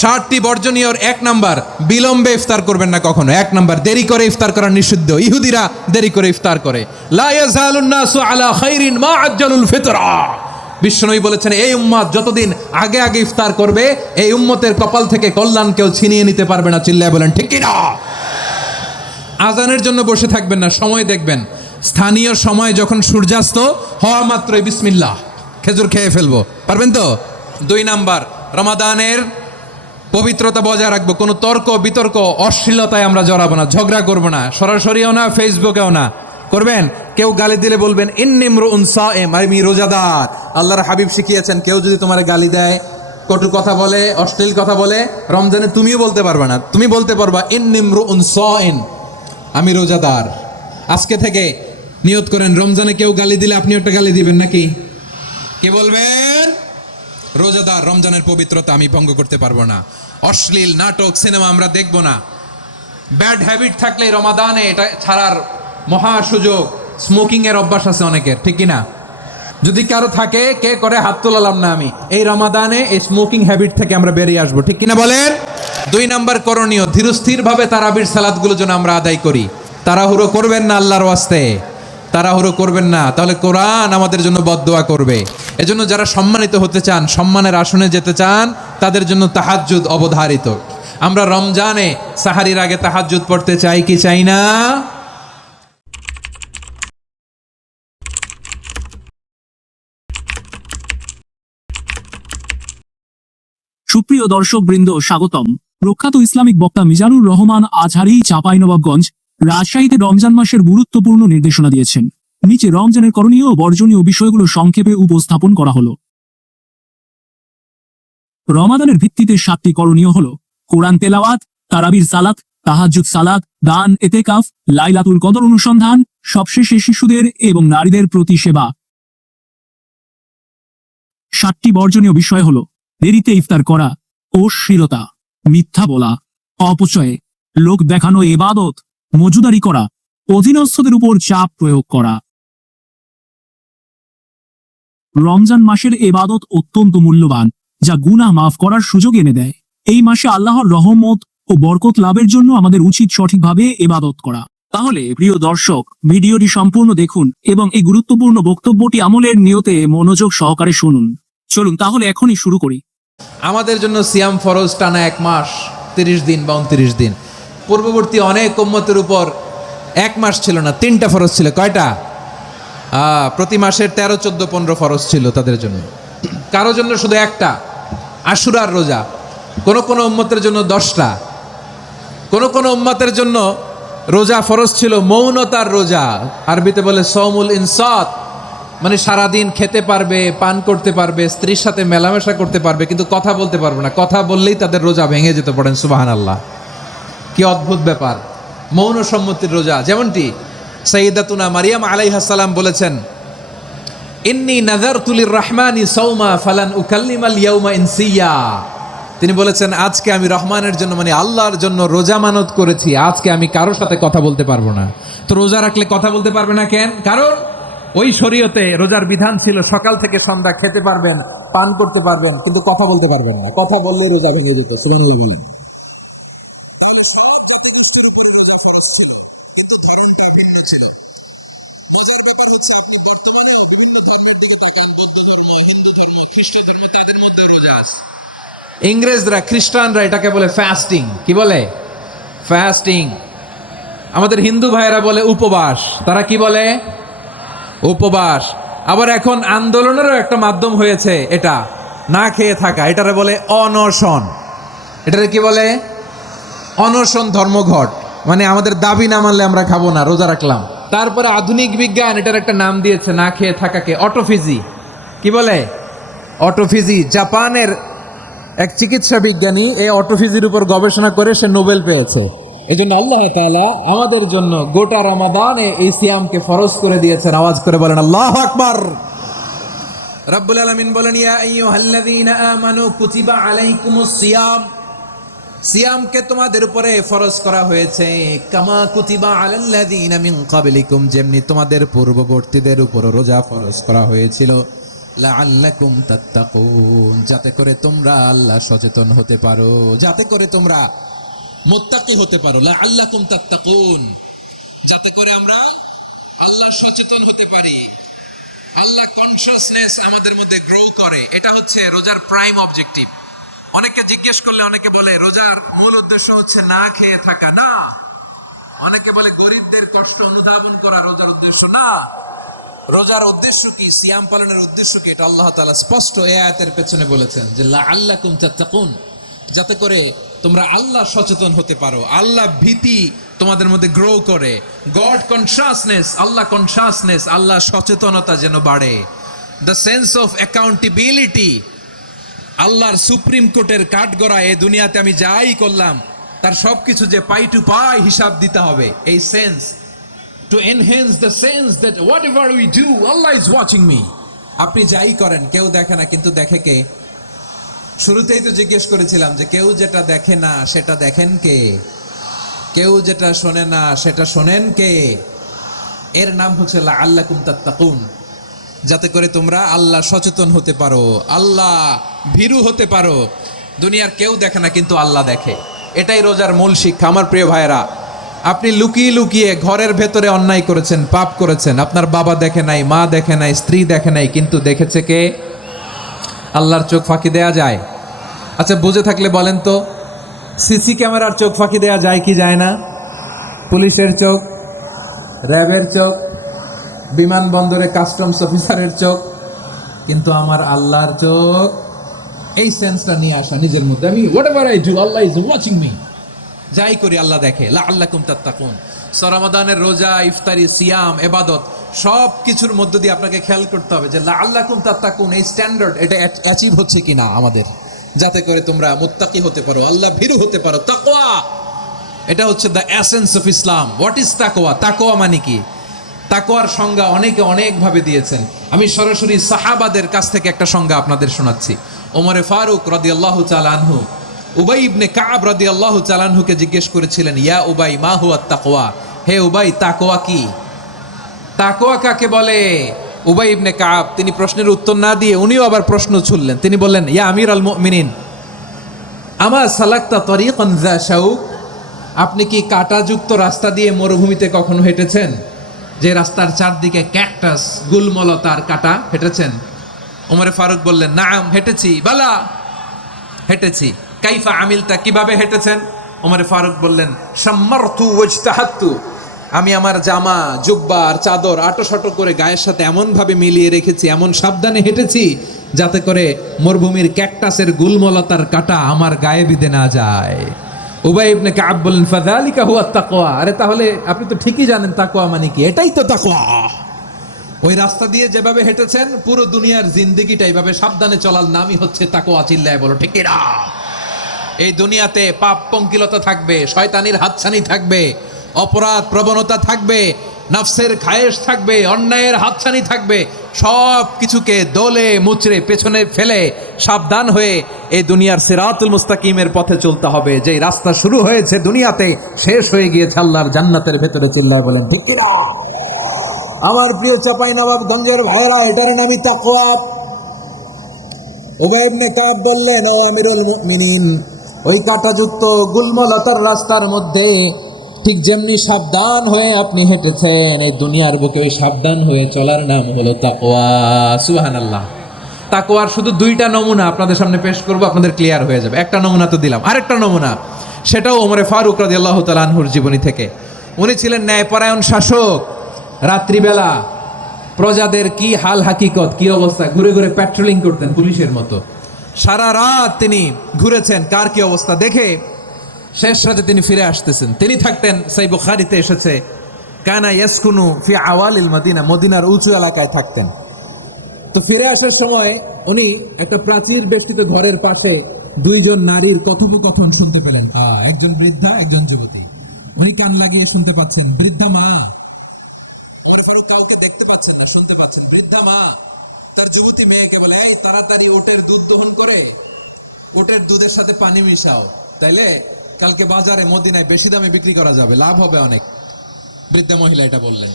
60টি বর্জনীয়র 1 number, বিলম্বে ইফতার করবেন না কখনো। 1 নাম্বার, দেরি করে ইফতার করা নিষিদ্ধ। ইহুদিরা দেরি করে ইফতার করে। লা ইয়াজালুন নাসু আলা খাইরিন মা আজ্জালুল ফিতরা। বিশ্বনবী বলেছেন, এই উম্মত যতদিন আগে আগে ইফতার করবে, এই উম্মতের কপাল থেকে কল্যাণ কেউ ছিনিয়ে নিতে পারবে না। চিল্লায় বলেন ঠিক কি না? আজানের জন্য বসে থাকবেন না, সময় দেখবেন। স্থানীয় সময় যখন সূর্যাস্ত হওয়া মাত্রই বিসমিল্লাহ, খেজুর খেয়ে ফেলবো। পারবেন তো? 2 নাম্বার, রমাদানের পবিত্রতা বজায় রাখবো। কোনো তর্ক বিতর্ক অশ্লীলতায় আমরা জড়াবো না, ঝগড়া করবো না, সরাসরিও না, ফেসবুকেও না। করবেন? কেউ গালি দিলে বলবেন ইন্নিমরুন সায়েম, আমি রোজাদার। আল্লাহর হাবিব শিখিয়েছেন, কেউ যদি তোমার গালি দেয়, কটু কথা বলে, অশ্লীল কথা বলে, রমজানে তুমিও বলতে পারবে না। তুমি বলতে পারবা ইন্নিমরুন সায়েম, আমি রোজাদার। আজকে থেকে নিয়ত করেন, রমজানে কেউ গালি দিলে আপনি একটা গালি দিবেন নাকি? কি বলবেন? রোজাদার, রমজানের পবিত্রতা আমি ভঙ্গ করতে পারবো না। অশ্লীল নাটক সিনেমা আমরা দেখবো না। ব্যাড হ্যাবিট থাকলে রমাদানে এটা ছাড়ার মহা সুযোগ। স্মোকিং এর অভ্যাস আছে অনেকের, ঠিক কিনা? যদি কারো থাকে, কে করে হাত তোলালাম না আমি। এই রমাদানে এই স্মোকিং হ্যাবিট থেকে আমরা বেরিয়ে আসবো, ঠিক কিনা বলেন? 2 নাম্বার করণীয়, ধীরস্থির ভাবে তারাবির সালাতগুলো যেন আমরা আদায় করি। তাড়াহুড়ো করবেন না আল্লাহর ওয়াস্তে, তাড়াহুড়ো করবেন না, তাহলে কোরআন আমাদের জন্য বদদোয়া করবে। এজন্য যারা সম্মানিত হতে চান, সম্মানের আসনে যেতে চান, তাদের জন্য তাহাজ্জুদ অবধারিত। আমরা রমজানে সাহারির আগে তাহাজ্জুদ পড়তে চাই কি চাই না? সুপ্রিয় দর্শক বৃন্দ, স্বাগতম। প্রখ্যাত ইসলামিক বক্তা মিজানুর রহমান আজহারি চাঁপাইনবাবগঞ্জ, রাজশাহীতে রমজান মাসের গুরুত্বপূর্ণ নির্দেশনা দিয়েছেন। নিচে রমজানের করণীয় ও বর্জনীয় বিষয়গুলো সংক্ষেপে উপস্থাপন করা হলো। রমাদানের ভিত্তিতে 7টি করণীয় হলো: কোরআন তেলাওয়াত, তারাবির সালাত, তাহাজ্জুদ সালাত, দান, এতেকাফ, লাইলাতুল কদর অনুসন্ধান, সবশেষে শিশুদের এবং নারীদের প্রতি সেবা। 7টি বর্জনীয় বিষয় হলো: দেরিতে ইফতার করা, অশ্লীলতা, মিথ্যা বলা, অপচয়ে, লোক দেখানো ইবাদত, মজুদারি করা, অধীনস্থদের উপর চাপ প্রয়োগ করা। রমজান মাসের ইবাদত অত্যন্ত মূল্যবান, যা গুনাহ মাফ করার সুযোগ এনে দেয়। এই মাসে আল্লাহর রহমত ও বরকত লাভের জন্য আমাদের উচিত সঠিকভাবে ইবাদত করা। তাহলে প্রিয় দর্শক, ভিডিওটি সম্পূর্ণ দেখুন এবং এই গুরুত্বপূর্ণ বক্তব্যটি আমলের নিয়তে মনোযোগ সহকারে শুনুন। চলুন তাহলে এখনই শুরু করি। আমাদের জন্য সিয়াম ফরজ টানা 1 মাস 30 দিন বা 29 দিন। পূর্ববর্তী অনেক উম্মতের উপর 1 মাস ছিল না, 3টা ফরজ ছিল। কয়টা? প্রতি মাসের 13, 14, 15 ফরজ ছিল তাদের জন্য। কারো জন্য শুধু একটা, আশুরার রোজা। কোন কোন উম্মতের জন্য 10টা। কোন কোন উম্মতের জন্য রোজা ফরজ ছিল মৌনতার রোজা। আরবিতে বলে সওমুল ইনসাত, মানে সারাদিন খেতে পারবে, পান করতে পারবে, স্ত্রীর সাথে মেলামেশা করতে পারবে, কিন্তু কথা বলতে পারবে না। কথা বললেই তাদের রোজা ভেঙে যেতে। পড়েন সুবহানাল্লাহ। কি অদ্ভুত ব্যাপার! মৌন সম্মতির রোজা। যেমনটি সাইয়্যিদাতুনা মারিয়াম আলাইহিস সালাম বলেছেন, ইন্নী নাযারতু লির-রাহমানি সাওমা ফালান উকাল্লিমাল ইয়াওমা ইনসিয়া। তিনি বলেছেন, আজকে আমি রহমানের জন্য, মানে আল্লাহর জন্য রোজা মানত করেছি, আজকে আমি কারোর সাথে কথা বলতে পারবো না। তো রোজা রাখলে কথা বলতে পারবে না কেন? কারণ ওই শরীয়তে রোজার বিধান ছিল সকাল থেকে সন্ধ্যা খেতে পারবেন, পান করতে পারবেন, কিন্তু কথা বলতে পারবেন না। কথা বললে রোজা ভেঙে যেত। সুবহানাল্লাহ। ইংরেজরা, খ্রিস্টানরা এটাকে বলে ফাস্টিং। কি বলে? ফাস্টিং। আমাদের হিন্দু ভাইয়েরা বলে উপবাস। তারা কি বলে? উপবাস। আবার এখন আন্দোলনেরও একটা মাধ্যম হয়েছে এটা, না খেয়ে থাকা। এটারে বলে অনশন। এটারে কি বলে? অনশন ধর্মঘট। মানে আমাদের দাবি না মানলে আমরা খাবো না, রোজা রাখলাম। তারপরে আধুনিক বিজ্ঞান এটার একটা নাম দিয়েছে না খেয়ে থাকাকে, অটোফিজি। কি বলে? অটোফিজি। জাপানের এক চিকিৎসা বিজ্ঞানী এই অটোফিজির উপর গবেষণা করে সে নোবেল পেয়েছে। এই জন্য আল্লাহ তাআলা আমাদের জন্য গোটা রমাদানে এই সিয়ামকে ফরজ করে দিয়েছেন। আওয়াজ করে বলেন আল্লাহু আকবার। রব্বুল আলামিন বলেন, ইয়া আইয়ুহাল্লাযীনা আমানু কুতিবা আলাইকুমুস সিয়াম। সিয়ামকে তোমাদের উপরে ফরজ করা হয়েছে, কামা কুতিবা আলাল্লাযীনা মিন ক্বাবলিকুম, যেমনি তোমাদের পূর্ববর্তীদের উপর রোজা ফরজ করা হয়েছিল। লাআল্লাকুম তাত্তাকুন, যাতে করে তোমরা আল্লাহ সচেতন হতে পারো, যাতে করে তোমরা মুত্তাকি হতে পারো। লাআল্লাকুম তাত্তাকুন, যাতে করে আমরা আল্লাহ সচেতন হতে পারি, আল্লাহ কনসিয়াসনেস আমাদের মধ্যে গ্রো করে। এটা হচ্ছে রোজার প্রাইম অবজেক্টিভ। অনেকে জিজ্ঞেস করলে অনেকে বলে রোজার মূল উদ্দেশ্য হচ্ছে না খেয়ে থাকা। না, অনেকে বলে গরিবদের কষ্ট অনুধাবন করা রোজার উদ্দেশ্য। না, রোজার উদ্দেশ্য কি, সিয়াম পালনের উদ্দেশ্য কি, এটা আল্লাহ তাআলা স্পষ্ট এই আয়াতের পেছনে বলেছেন যে লাআল্লাকুম তাত্তাকুন, যাতে করে তোমরা আল্লাহ সচেতন হতে পারো, আল্লাহ ভীতি তোমাদের মধ্যে গ্রো করে, গড কনসিয়াসনেস, আল্লাহ কনসিয়াসনেস, আল্লাহ সচেতনতা যেন বাড়ে, দ্য সেন্স অফ অ্যাকাউন্টেবিলিটি, আল্লাহর সুপ্রিম কোর্টের কাঠগড়া এই দুনিয়াতে আমি যাই করলাম তার সবকিছু যে পাই টু পাই হিসাব দিতে হবে, এই sense, to enhance the sense that whatever we do, Allah is watching me. আপনি যাই করেন কেউ দেখে না, কিন্তু দেখে কে? শুরুতেই তো জিজ্ঞেস করেছিলাম যে কেউ যেটা দেখে না সেটা দেখেন কে? কেউ যেটা শোনে না সেটা শোনেন কে? এর নাম হচ্ছে লাআল্লাকুম তাত্তাকুন, যাতে করে তোমরা আল্লাহ সচেতন হতে পারো, আল্লাহ ভীরু হতে পারো। দুনিয়ার কেউ দেখে না, কিন্তু আল্লাহ দেখে। এটাই রোজার মূল শিক্ষা। আমার প্রিয় ভাইরা, আপনি লুকিয়ে লুকিয়ে ঘরের ভেতরে অন্যায় করেছেন, পাপ করেছেন, আপনার বাবা দেখে নাই, মা দেখে নাই, স্ত্রী দেখে নাই, কিন্তু দেখেছে কে? আল্লাহর চোখ ফাঁকি দেয়া যায়? আচ্ছা, বুঝে থাকলে বলেন তো, সিসি ক্যামেরার চোখ ফাঁকি দেয়া যায় কি যায় না? পুলিশের চোখ, র্যাবের চোখ, বিমানবন্দরে কাস্টমস অফিসারের চোখ, কিন্তু আমার আল্লাহর চোখ। এই সেন্সটা নিয়ে আসা নিজের মধ্যে, আমি whatever I do Allah is watching me, যাই করি আল্লাহ দেখে। লাআল্লাকুম তাত্তাকুন। রমাদানের রোজা, ইফতারি, সিয়াম, ইবাদত সব কিছুর মধ্য দিয়ে আপনাকে খেয়াল করতে হবে যে লাআল্লাকুম তাত্তাকুন এই স্ট্যান্ডার্ড এটা অ্যাচিভ হচ্ছে কিনা আমাদের, যাতে করে তোমরা মুত্তাকি হতে পারো, আল্লাহ ভীরু হতে পারো। তাকওয়া, এটা হচ্ছে the essence of Islam. What is তাকওয়া? তাকওয়া মানে কি? তাকওয়ার সংজ্ঞা অনেকে অনেকভাবে দিয়েছেন। আমি সরাসরি সাহাবাদের কাছ থেকে একটা সংজ্ঞা আপনাদের শোনাচ্ছি। ওমরে ফারুক রাদিয়াল্লাহু তাআলা আনহু উবাই ইবনে কাব রাদিয়াল্লাহু তাআলা আনহুকে জিজ্ঞেস করেছিলেন, ইয়া উবাই মা হুয়া তাকওয়া, হে উবাই তাকওয়া কি? তাকওয়া কাকে বলে? উবাই ইবনে কাব তিনি প্রশ্নের উত্তর না দিয়ে উনিও আবার প্রশ্ন ছুড়লেন। তিনি বললেন, ইয়া আমিরাল মুমিনিন, আমা সালাকতা তরিকান যা শাউক, আপনি কি কাঁটাযুক্ত রাস্তা দিয়ে মরুভূমিতে কখনো হেঁটেছেন? যে রাস্তার চারদিকে ক্যাকটাস, গুলমলতার কাঁটা, হেঁটেছেন? ওমরে ফারুক বললেন, নাম হেঁটেছি। বালা, হেঁটেছি। কাইফা আমিলতা, কিভাবে হেঁটেছেন? ওমরে ফারুক বললেন, শাম্মারতু ওয়াজতাহাতু, আমি আমার জামা, জুব্বা আর চাদর আটোসাটো করে গায়ের সাথে এমন ভাবে মিলিয়ে রেখেছি, এমন সাবধানে হেঁটেছি যাতে করে মরুভূমির ক্যাকটাসের গুলমলতার কাঁটা আমার গায়ে বিঁধে না যায়। উবাই ইবনে কাব বললেন, ফাযালিকা হুয়া তাকওয়া, আরে তাহলে আপনি তো ঠিকই জানেন তাকওয়া মানে কি, এটাই তো তাকওয়া। ওই রাস্তা দিয়ে যেভাবে হেঁটেছেন পুরো দুনিয়ার জিন্দেগিটা এইভাবে সাবধানে চলার নামই হচ্ছে তাকওয়া। চিল্লায় বলো ঠিক না? এই দুনিয়াতে পাপ পঙ্কিলতা থাকবে, শয়তানির হাতছানি থাকবে, অপরাধ প্রবণতা থাকবে, নফসের খায়েশ থাকবে, অন্যায়ের হাতছানি থাকবে, সব কিছুকে দোলে মুচড়ে পেছনে ফেলে সাবধান হয়ে এই দুনিয়ার সিরাতুল মুস্তাকিমের পথে চলতে হবে। যে রাস্তা শুরু হয়েছে দুনিয়াতে, শেষ হয়ে গিয়েছে আল্লাহর জান্নাতের ভেতরে। চিল্লায় বলেন ঠিক না? আমার প্রিয় চাঁপাইনবাবগঞ্জের ভাইরা, এটার নামই তাকওয়া। উবাই ইবনে কাব বললেন, ও আমিরুল মুমিনিন, ওই কাঁটাযুক্ত গুলমলতার রাস্তার মধ্যে ঠিক যেমনি সাবধান হয়ে আপনি হেঁটেছেন, এই দুনিয়ার বুকে ওই সাবধান হয়ে চলার নাম হলো তাকওয়া। সুবহানাল্লাহ। তাকওয়ার শুধু দুইটা নমুনা আপনাদের সামনে পেশ করব, আপনাদের ক্লিয়ার হয়ে যাবে। একটা নমুনা তো দিলাম, আরেকটা নমুনা, সেটাও ওমরে ফারুক রাদিয়াল্লাহু তাআলা আনহুর জীবনী থেকে। উনি ছিলেন ন্যায়পরায়ণ শাসক। রাত্রিবেলা প্রজাদের কি হাল হাকিকত, কি অবস্থা, ঘুরে ঘুরে প্যাট্রোলিং করতেন পুলিশের মতো। সারা রাত তিনি ঘুরেছেন কার কি অবস্থা দেখে, শেষ রাতে তিনি ফিরে আসতেছেন। তিনি থাকতেন, সহিহ বুখারীতে এসেছে, কানা ইয়াসকুনু ফি আওয়ালিল মদিনা, মদিনার উঁচু এলাকায় থাকতেন। তো ফিরে আসার সময় উনি একটা প্রাচীর বেষ্টিত ঘরের পাশে দুইজন নারীর কথোপকথন শুনতে পেলেন। একজন বৃদ্ধা, একজন যুবতী। উনি কান লাগিয়ে শুনতে পাচ্ছেন। বৃদ্ধা মা, ওমর ফারুক কাউকে দেখতে পাচ্ছেন না, শুনতে পাচ্ছেন। বৃদ্ধা মা তার যুবতী মেয়েকে বলে, এই তাড়াতাড়ি উটের দুধ দহন করে উটের দুধের সাথে পানি মিশাও, তাইলে কালকে বাজারে মদিনায় বেশি দামে বিক্রি করা যাবে, লাভ হবে অনেক। বৃদ্ধা মহিলা এটা বললেন।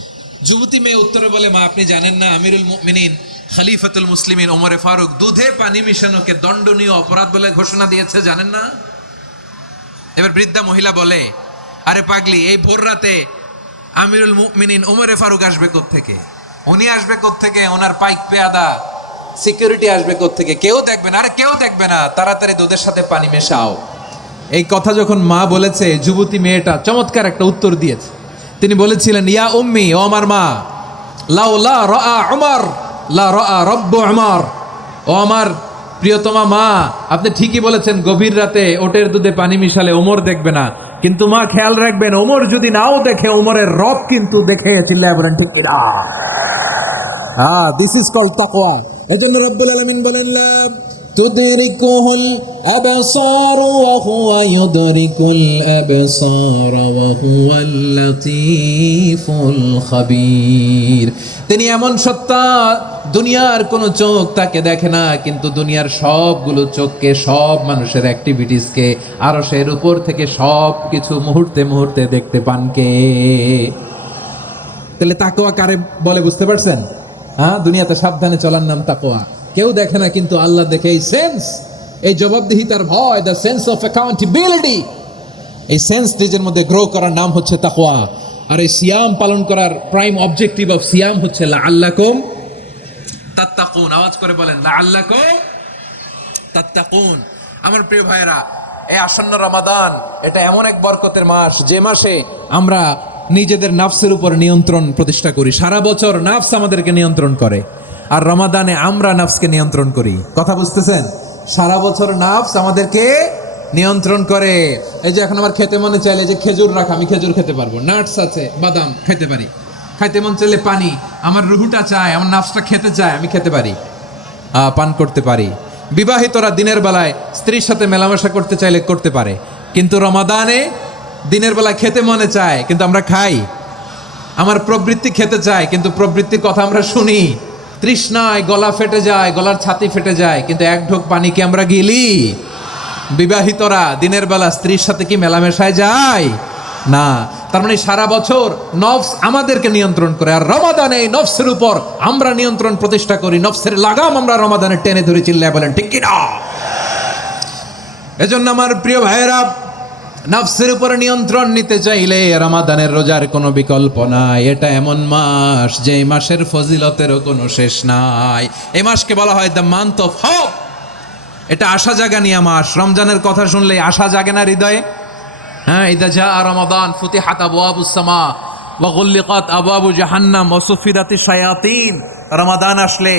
যুবতী মেয়ে উত্তরে বলে, মা আপনি জানেন না আমিরুল মুমিনিন খলিফাতুল মুসলিমিন ওমরে ফারুক দুধে পানি মিশানোকে দণ্ডনীয় অপরাধ বলে ঘোষণা দিয়েছে, জানেন না? এবার বৃদ্ধা মহিলা বলে, আরে পাগলি, এই ভোর রাতে আমিরুল মুমিনিন ওমরে ফারুক আসবে কোত্থেকে? উনি আসবে কোত্থেকে? ওনার পাইক পেয়াদা সিকিউরিটি আসবে কোত্থেকে? কেউ দেখবে না। আরে কেউ দেখবে না, তাড়াতাড়ি দুধের সাথে পানি মেশাও। এই কথা যখন মা বলেছে, যুবতী মেয়েটা চমৎকার একটা উত্তর দিয়েছে। তিনি বলেছিলেন, ইয়া উম্মি, ও আমার মা, লাউলা রাআ উমর লা রাআ রব্বু উমর। ও আমার প্রিয়তমা মা, আপনি ঠিকই বলেছেন, গভীর রাতে ওটের দুধে পানি মিশালে ওমর দেখবে না, কিন্তু মা খেয়াল রাখবেন, ওমর যদি নাও দেখে, ওমরের রব কিন্তু দেখে। চিল্লায় বলেন ঠিক কিনা? দিস ইজ কল্ড তাকওয়া। এজন্য রব্বুল আলামিন বলেন, লা তুদরিকুহুল আবসার ওয়া হুয়া ইউদরিকুল আবসার ওয়া হুয়াল লাতীফুল খাবীর। তিনি এমন সত্তা, দুনিয়ার কোনো চোখ তাকে দেখে না, কিন্তু দুনিয়ার সবগুলো চোখকে, সব মানুষের অ্যাক্টিভিটিসকে, আরশের উপর থেকে সব কিছু মুহূর্তে মুহূর্তে দেখতে পান কে? তাহলে তাকওয়া কারে বলে বুঝতে পারছেন? দুনিয়াতে সাবধানে চলার নাম তাকওয়া। কেউ দেখে না, কিন্তু আল্লাহ দেখে। এই সেন্স, এই জবাবদিহিতার ভয়, দ্য সেন্স অফ অ্যাকাউন্টেবিলিটি, এই সেন্স নিজের মধ্যে গ্রো করার নাম হচ্ছে তাকওয়া। আর এই সিয়াম পালন করার প্রাইম অবজেক্টিভ অফ সিয়াম হচ্ছে লাআল্লাকুম তাত্তাকুন। আওয়াজ করে বলেন, লাআল্লাকুম তাত্তাকুন। আমার প্রিয় ভাইয়েরা, এই আসন্ন রমাদান, এটা এমন এক বরকতের মাস, যে মাসে আমরা নিজেদের নাফসের উপর নিয়ন্ত্রণ প্রতিষ্ঠা করি। সারা বছর নাফস আমাদেরকে নিয়ন্ত্রণ করে, আর রমাদানে আমরা নাফসকে নিয়ন্ত্রণ করি। কথা বুঝতেছেন? সারা বছর নাফস আমাদেরকে নিয়ন্ত্রণ করে। এই যে এখন আমার খেতে মনে চাইলে, যে খেজুর রাখা, আমি খেজুর খেতে পারবো, নাটস আছে, বাদাম খেতে পারি। খাইতে মন চাইলে পানি, আমার রুহুটা চায়, আমার নাফসটা খেতে চায়, আমি খেতে পারি, পান করতে পারি। বিবাহিতরা দিনের বেলায় স্ত্রীর সাথে মেলামেশা করতে চাইলে করতে পারে, কিন্তু রমাদানে দিনের বেলায় খেতে মনে চায়, কিন্তু আমরা খাই। আমার প্রবৃত্তি খেতে চায়, কিন্তু প্রবৃত্তির কথা আমরা শুনি। তৃষ্ণায় গলা ফেটে যায়, গলার ছাতি ফেটে যায়, কিন্তু এক ঢোক পানি কি আমরা গিলি? বিবাহিতরা দিনের বেলা স্ত্রীর সাথে কি মেলামেশায় যায়? না। তার মানে সারা বছর নফস আমাদেরকে নিয়ন্ত্রণ করে, আর রমাদানে এই নফসের উপর আমরা নিয়ন্ত্রণ প্রতিষ্ঠা করি। নফসের লাগাম আমরা রমাদানে টেনে ধরে, চিল্লায় বলেন ঠিক কিনা? এজন্য আমার প্রিয় ভাইয়েরা, নফসের উপর নিয়ন্ত্রণ নিতে চাইলে রমাদানের রোজার কোনো বিকল্প নাই। এটা এমন মাস, যে মাসের ফজিলতেরও কোনো শেষ নাই। এই মাসকে বলা হয় দ্য মান্থ অফ হোপ। এটা আশা জাগানিয়া মাস। রমজানের কথা শুনলে আশা জাগে না হৃদয়ে? ইদা জাআ রমাদান ফুতিহাত আবওয়াবুস সামা ওয়া গুল্লিকাত আবওয়াবু জাহান্নাম ওয়া সুফিরাতিশ শায়াতিন। রমাদান আসলে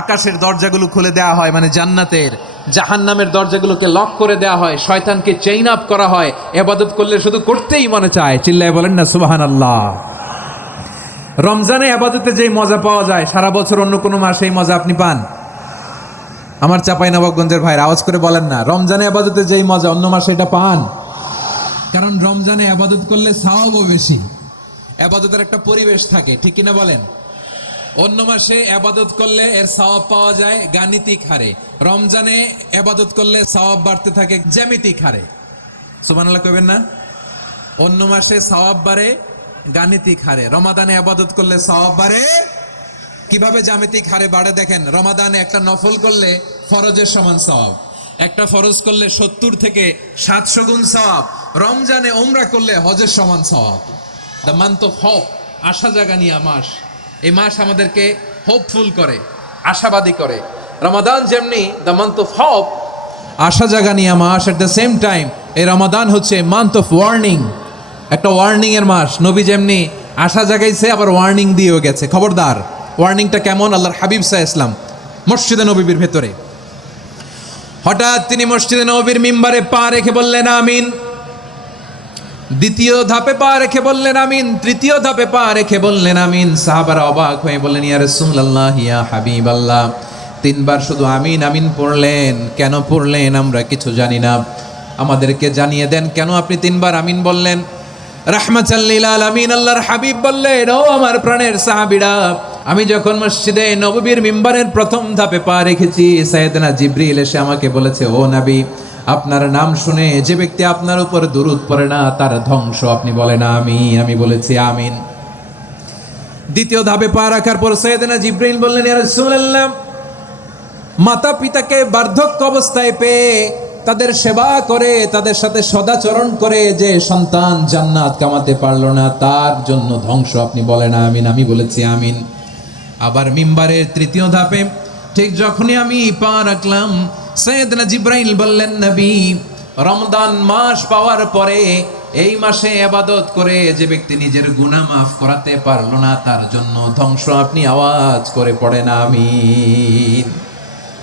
আকাশের দরজাগুলো খুলে দেওয়া হয়, মানে জান্নাতের। জাহান্নামের দরজাগুলোকে লক করে দেওয়া হয়, শয়তানকে চেইন আপ করা হয়। ইবাদত করলে শুধু করতেই মনে চায়। চিল্লায় বলেন না সুবহানাল্লাহ। রমজানে ইবাদতে যেই মজা পাওয়া যায়, সারা বছর অন্য কোনো মাসে এই মজা আপনি পান? আমার চাঁপাইনবাবগঞ্জের ভাইরা আওয়াজ করে বলেন না, রমজানে ইবাদতে যেই মজা অন্য মাসে এটা পান? কারণ রমজানে ইবাদত করলে সওয়াবও বেশি, ইবাদতের একটা পরিবেশ থাকে, ঠিক কিনা বলেন? অন্য মাসে ইবাদত করলে এর সওয়াব পাওয়া যায় গাণিতিক হারে, রমজানে ইবাদত করলে সওয়াব বাড়তে থাকে জ্যামিতিক হারে। সুবহানাল্লাহ কইবেন না? অন্য মাসে সওয়াব বাড়ে গাণিতিক হারে, রমাদানে ইবাদত করলে সওয়াব বাড়ে কিভাবে? জ্যামিতিক হারে বাড়ে। দেখেন, রমাদানে একটা নফল করলে ফরজের সমান সওয়াব, একটা ফরজ করলে 70 থেকে 700 গুণ সওয়াব। রমজানে উমরা করলে হজের সমান সওয়াব। দ্য মান্থ অফ হোপ, আশা জাগানিয়া মাস। এই মাস আমাদেরকে হোপফুল করে, আশাবাদী করে। রমাদান যেমনি দ্য মান্থ অফ হোপ, আশা জাগানিয়া মাস, এট দ্য সেম টাইম এই রমাদান হচ্ছে মান্থ অফ ওয়ার্নিং, একটা ওয়ার্নিং এর মাস। নবী যেমনি আশা জাগাইছে, আবার ওয়ার্নিং দিয়েও গেছে, খবরদার। ওয়ার্নিংটা কেমন? আল্লাহর হাবিব সাল্লাল্লাহু আলাইহি ওয়াসাল্লাম মসজিদে নববীর ভেতরে, হঠাৎ তিনি মসজিদে নববীর মিম্বারে পা রেখে বললেন আমিন। দ্বিতীয় ধাপে পা রেখে বললেন আমিন, তৃতীয় ধাপে পা রেখে বললেন আমিন। সাহাবারা অবাক হয়ে বললেন, ইয়া রাসূলুল্লাহ, ইয়া হাবিবাল্লাহ, 3 বার শুধু আমিন আমিন পড়লেন, কেন পড়লেন আমরা কিছু জানি না, আমাদেরকে জানিয়ে দেন কেন আপনি 3 বার আমিন বললেন? রাহমাতাল লিল আলামিন আল্লাহর হাবিব বললেন, ও আমার প্রাণের সাহাবীরা, আমি যখন মসজিদে নববীর মিম্বারের প্রথম ধাপে পা রেখেছি, সাইয়েদনা জিবরিল এসে আমাকে বলেছে, ও নবী, আপনার নাম শুনে যে ব্যক্তি আপনার উপর দুরূদ পড়ে না, তার ধ্বংস। আপনি বলেন আমি বলেছি আমিন। দ্বিতীয় ধাপে পা রাখার পর সাইয়েদনা জিবরাইল বললেন, ইয়া রাসূলুল্লাহ, মাতা পিতাকে বার্ধক্য অবস্থায় পেয়ে তাদের সেবা করে তাদের সাথে সদাচরণ করে যে সন্তান জান্নাত কামাতে পারলো না, তার জন্য ধ্বংস আপনি বলেন আমিন। আমি বলেছি আমিন। আবার মিম্বারের তৃতীয় ধাপে ঠিক যখনই আমি পা রাখলাম, সাইয়েদনা জিবরাইল বললেন, নবী, রমজান মাস পাওয়ার পরে এই মাসে ইবাদত করে যে ব্যক্তি নিজের গুনাহ মাফ করাতে পারলো না, তার জন্য ধ্বংস আপনি আওয়াজ করে পড়েন আমিন।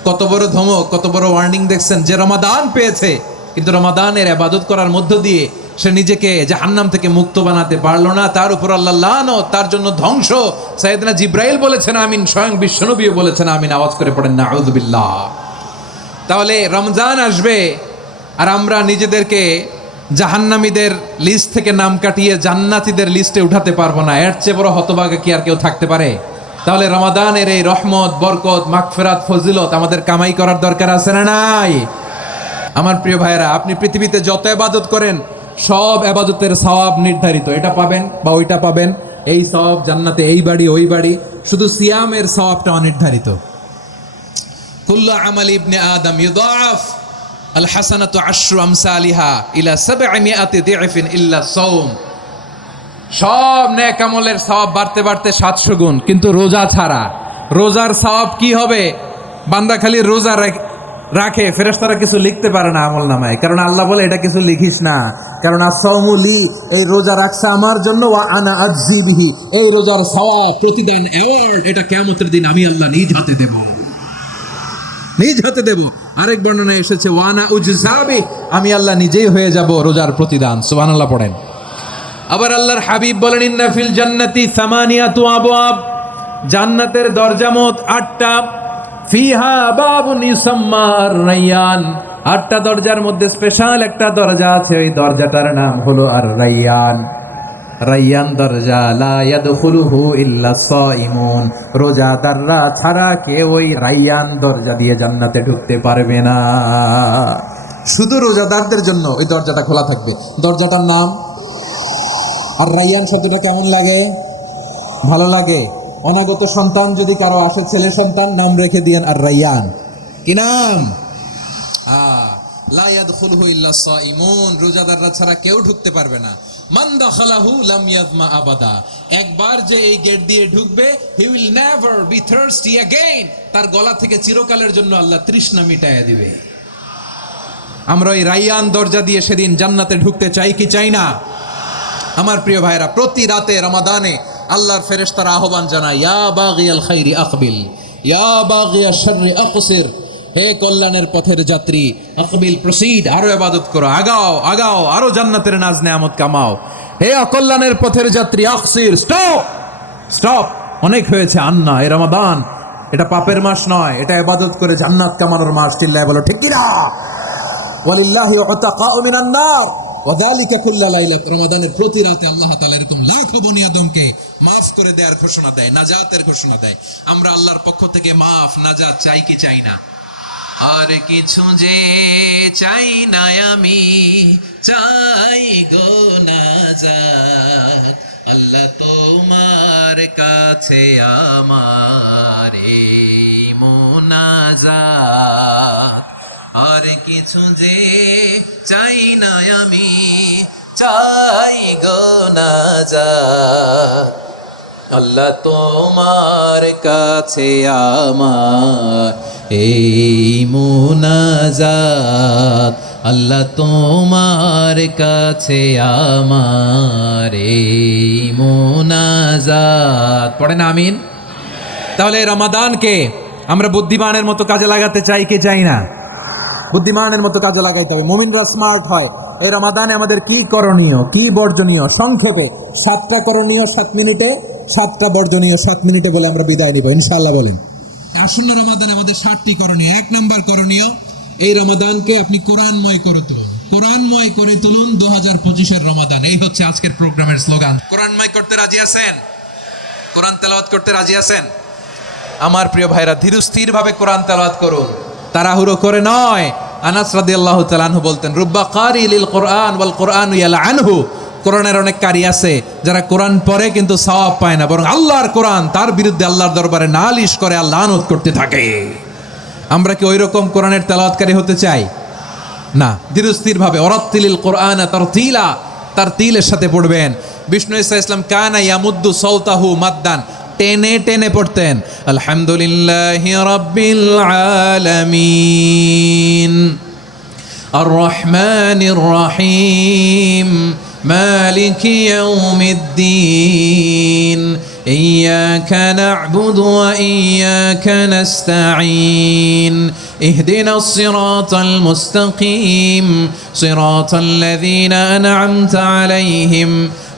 কত বড় ধমক, কত বড় ওয়ার্নিং দেখছেন! যে রমাদান পেয়েছে কিন্তু রমাদানের ইবাদত করার মধ্য দিয়ে সে নিজেকে জাহান্নাম থেকে মুক্ত বানাতে পারলো না, তার উপর আল্লাহ লানত, তার জন্য ধ্বংস। সাইয়েদনা জিবরাইল বলেছেন আমিন, স্বয়ং বিশ্বনবীও বলেছেন আমিন। আওয়াজ করে পড়েন নাউযুবিল্লাহ। তাহলে রমজান আসবে আর আমরা নিজেদেরকে জাহান্নামীদের লিস্ট থেকে নাম কাটিয়ে জান্নাতীদের লিস্টে উঠাতে পারবো না। এর চেয়ে বড় হতভাগা কি আর কেউ থাকতে পারে? তাহলে রমাদানের এই রহমত, বরকত, মাগফিরাত, ফজিলত আমাদের কামাই করার দরকার আছে না নাই? আমার প্রিয় ভাইয়েরা, আপনি পৃথিবীতে যত ইবাদত করেন সব ইবাদতের সওয়াব নির্ধারিত। এটা পাবেন বা ওইটা পাবেন, এই সওয়াব জান্নাতে, এই বাড়ি ওই বাড়ি। শুধু সিয়ামের সওয়াবটা অনির্ধারিত। কুল্লু আমালি ইবনে আদম ইউদাআফ আল হাসানাতু আশরু আমসালিহা ইলা 700 দি'ফিন ইল্লা সাওম। সব নেক আমলের সওয়াব বাড়তে বাড়তে 700 গুণ, কিন্তু রোজা ছাড়া। রোজার সওয়াব কি হবে? বান্দা খালি রোজা রাখে, ফেরেশতারা কিছু লিখতে পারে না আমল নামায়, কারণ আল্লাহ বলে এটা কিছু লিখিস না, কারণ আসসাউমু লি, এই রোজা রাখছে আমার জন্য, ওয়া আনা আজজি বিহি, এই রোজার সওয়াব, প্রতিদান, অ্যাওয়ার্ড, এটা কিয়ামতের দিন আমি আল্লাহ নিজ হাতে দেব, নিজ হাতে দেব। আরেক বর্ণনায় এসেছে ওয়ানা উজজাবি, আমি আল্লাহ নিজেই হয়ে যাব রোজার প্রতিদান। সুবহানাল্লাহ পড়েন। আবার আল্লাহর হাবিব বলেন, ইন্না ফিল জান্নাতি সামানিয়াতু আবওয়াব, জান্নাতের দরজা মোট 8টা। ফিহা বাবুন ইউসাম্মা আর-রায়্যান, 8টা দরজার মধ্যে স্পেশাল একটা দরজা আছে, ওই দরজাটার নাম হলো আর-রায়্যান। রায়্যান দরজা, লা ইয়াদখুলুহু ইল্লা সাইমুন, রোজাদাররা ছাড়া কেউ ওই রায়্যান দরজা দিয়ে জান্নাতে ঢুকতে পারবে না। শুধু রোজাদারদের জন্য ওই দরজাটা খোলা থাকবে। দরজাটার নাম আর রায়্যান। শব্দটা কেমন লাগে? ভালো লাগে। অনাগত সন্তান যদি কারো আসে, ছেলে সন্তান, নাম রেখে দিয়েন আর রায়্যান। কি নাম? লা ইয়াদখুলুহু ইল্লা সাইমুন, রোজাদাররা ছাড়া কেউ ঢুকতে পারবে না। মান দাখালাহু লাম ইয়াযমা আবাদা, একবার যে এই গেট দিয়ে ঢুকবে, he will never be thirsty again, তার গলা থেকে চিরকালের জন্য আল্লাহ তৃষ্ণা মিটাইয়া দিবে। আমরা এই রায়্যান দরজা দিয়ে সেদিন জান্নাতে ঢুকতে চাই কি চাই না? আমার প্রিয় ভাইরা, প্রতি রাতে রমাদানে আল্লাহর ফেরেশতারা আহ্বান জানায়, ইয়া বাগিয়াল খাইরি আকবিল, ইয়া বাগিয়াশ শাররি আকসির, হে কল্যাণের পথের যাত্রী, আকবিল, প্রসিড, আরো ইবাদত করো, আগাও আগাও, আরো জান্নাতের নাজ নেয়ামত কামাও। হে অকল্যাণের পথের যাত্রী, আকসির, স্টপ স্টপ, অনেক হয়েছে। আন্না, এই রমাদান এটা পাপের মাস নয়, এটা ইবাদত করে জান্নাত কামানোর মাস। চিল্লায় বলো ঠিক কিনা? ওয়ালিল্লাহি উতাকাউ মিনান নার ওয়াযালিকা কুল্লা লাইলা, রমাদানের প্রতি রাতে আল্লাহ তাআলা এরকম লাখো বনি আদমকে মাফ করে দেওয়ার ঘোষণা দেয়, নাজাতের ঘোষণা দেয়। আমরা আল্লাহর পক্ষ থেকে মাফ, নাজাত চাই কি চাই না? আর কিছু যে চাই না আমি, চাই গো নাজাত, আল্লাহ তোমার কাছে আমার এই মোনাজাত। আর কিছু যে চাই না আমি, চাই গো নাজাত, আল্লাহ তোমার কাছে আমার এই মোনাজাত, আল্লাহ তোমার কাছে আমার এই মোনাজাত। পড়েন আমিন। তাহলে রমাদানকে আমরা বুদ্ধিমানের মতো কাজে লাগাতে চাই কি চাই না? বুদ্ধিমানের মতো কাজে লাগাইতে হবে। মুমিনরা স্মার্ট হয়। এই রমাদানে আমাদের কি করণীয়, কি বর্জনীয়? সংক্ষেপে 7টা করণীয় 7 মিনিটে, 7টা বর্জনীয় 7 মিনিটে বলে আমরা বিদায় নিব ইনশাআল্লাহ। বলেন, আসন্ন রমাদানে আমাদের 7টি করণীয়। 1 নাম্বার করণীয়, এই রমাদানকে আপনি কোরআনময় করে তুলুন। কোরআনময় করে তুলুন 2025-এর রমাদান। এই হচ্ছে আজকের প্রোগ্রামের স্লোগান। কোরআনময় করতে রাজি আছেন? কোরআন তেলাওয়াত করতে রাজি আছেন? আমার প্রিয় ভাইরা, ধীরস্থির ভাবে কোরআন তেলাওয়াত করুন, তাড়াহুড়ো করে নয়। আনাস রাদিয়াল্লাহু তাআলা আনহু বলতেন, রুব্বা কারি লিল কোরআন ওয়াল কোরআনু ইয়ালআনহু, কোরআনের অনেক কারি আছে যারা কোরআন পড়ে কিন্তু সওয়াব পায় না, বরং আল্লাহর কোরআন তার বিরুদ্ধে আল্লাহর দরবারে নালিশ করে আর লানত করতে থাকে। আমরা কি ওই রকম কোরআনের তেলাওয়াতকারী হতে চাই? না। ধীরস্থির ভাবে ওরাত্তিলিল কোরআন তারতিলা, তারতিলের সাথে পড়বেন। বিষ্ণু ইসা ইসলাম কানা ইয়ামুদ্দু সাওতাহু মাদ্দান, টেনে টেনে পড়তেন। আলহামদুলিল্লাহি রাব্বিল আলামিন আর রহমানির রহিম মালিকি ইয়াউমিদ্দিন ইয়্যাকা না'বুদু ওয়া ইয়্যাকা নাস্তাঈন ইহদিনাস সিরাতাল মুস্তাকিম সিরাতাল লাযীনা আন'আমতা আলাইহিম